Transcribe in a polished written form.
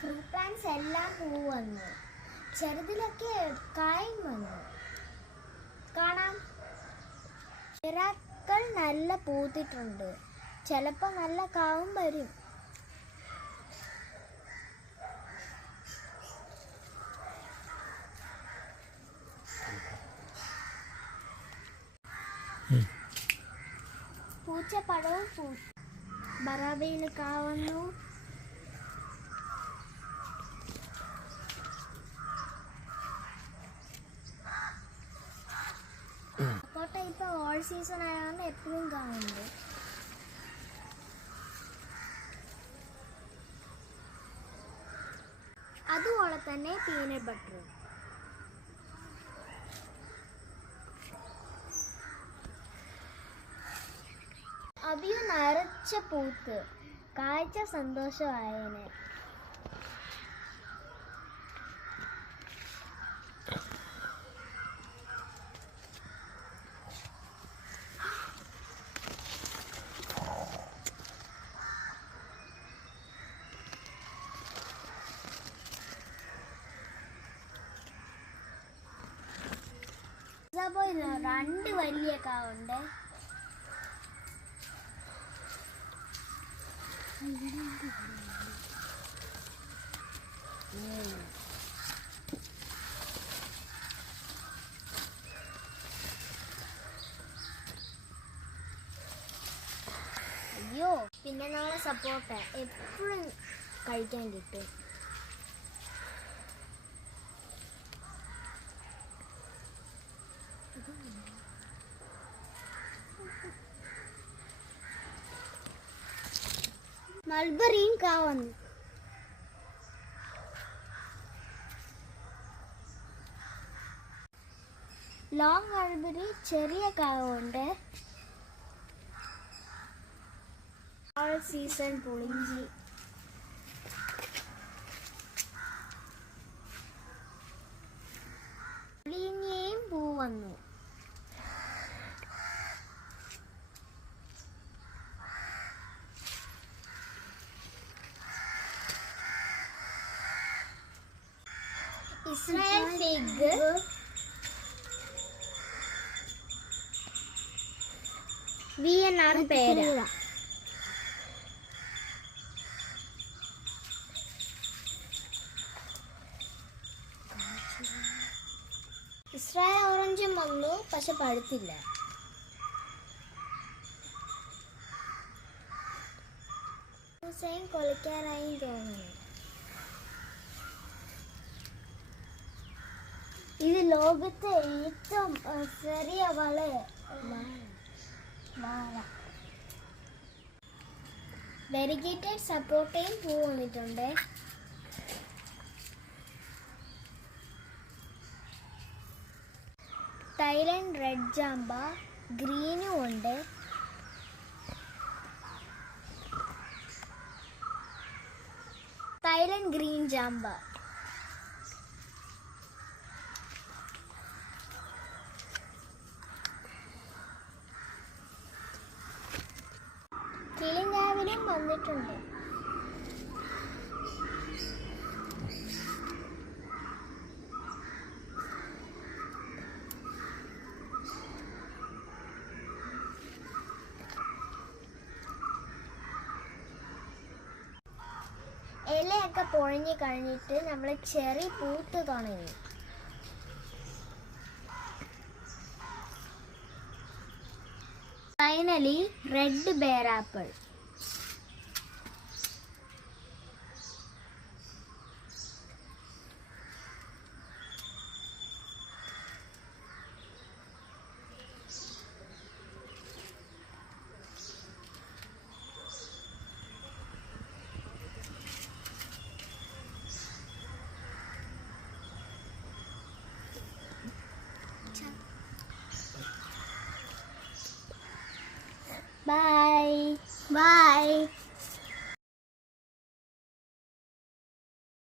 Fruit plants എല്ലാം പൂ വന്നു. ചെറുതിലൊക്കെ കായും വന്നു. കാണാം, ചിരാക്കൾ നല്ല പൂത്തിട്ടുണ്ട്. ചിലപ്പോൾ നല്ല കാവും വരും. പൂച്ചപ്പഴവും ബറാബയിൽ കാവുന്നു. സപ്പോട്ട ഇപ്പൊ ഓൾ സീസൺ ആയതുകൊണ്ട് എപ്പോഴും കാണുന്നുണ്ട്. അതുപോലെ തന്നെ പീനട്ട് ബട്ടറും. അവിയു നിറച്ച പൂത്ത് കാഴ്ച സന്തോഷമായേനെ. രണ്ട് വലിയ കാവുണ്ട്. അയ്യോ, പിന്നെ നമ്മളെ സപ്പോർട്ട് എപ്പോഴും കഴിക്കാൻ കിട്ടും. മൾബറിയും കാവുന്നു. ലോങ് മൾബറി ചെറിയ കാവുണ്ട്. All season പുളിഞ്ചി. പുളിഞ്ഞയും പൂ വന്നു. ഇസ്രായേൽ ഫിഗ്, വിയറ്റ്നാം പേര. ഇസ്രായേൽ ഓറഞ്ചും വന്നു, പക്ഷെ പഴുത്തില്ല. കൊലക്കാനായി തോന്നുന്നു. ഇത് ലോകത്തെ ഏറ്റവും ചെറിയ വാഴ. വെരിഗേറ്റഡ് സപ്പോട്ടയും പൂ വന്നിട്ടുണ്ട്. തായ്ലൻഡ് റെഡ് ജാമ്പ ഗ്രീനും ഉണ്ട്. Thailand green ജാമ്പ. കിളിഞ്ഞാവിലും വന്നിട്ടുണ്ട്. ഇലയൊക്കെ പൊഴിഞ്ഞു കഴിഞ്ഞിട്ട് നമ്മൾ ചെറി പൂത്ത് തുടങ്ങി. Finally red bear apple. Bye. Bye.